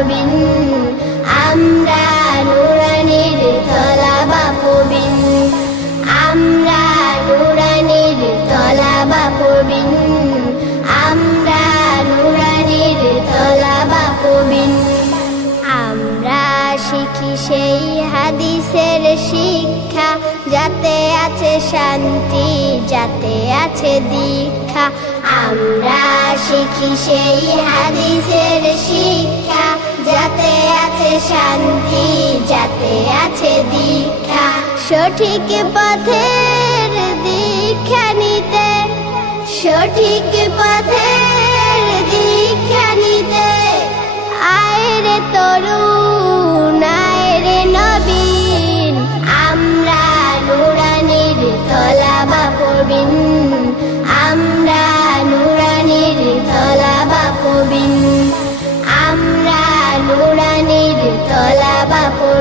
পবিন আমরা নুরানির তলা বা পবিন আমরা নুরানির তলা বা পবিন আমরা নুরানির তলা বা পবিন আমরা শিখি সেই হাদিসের শিক্ষা, যাতে আছে শান্তি, যাতে আছে দীক্ষা। আমরা শিখি সেই হাদিসের শিক্ষা যাতে আছে শান্তি যাতে আছে দীক্ষা। সঠিক পথের দীক্ষা নিতে সঠিক পথের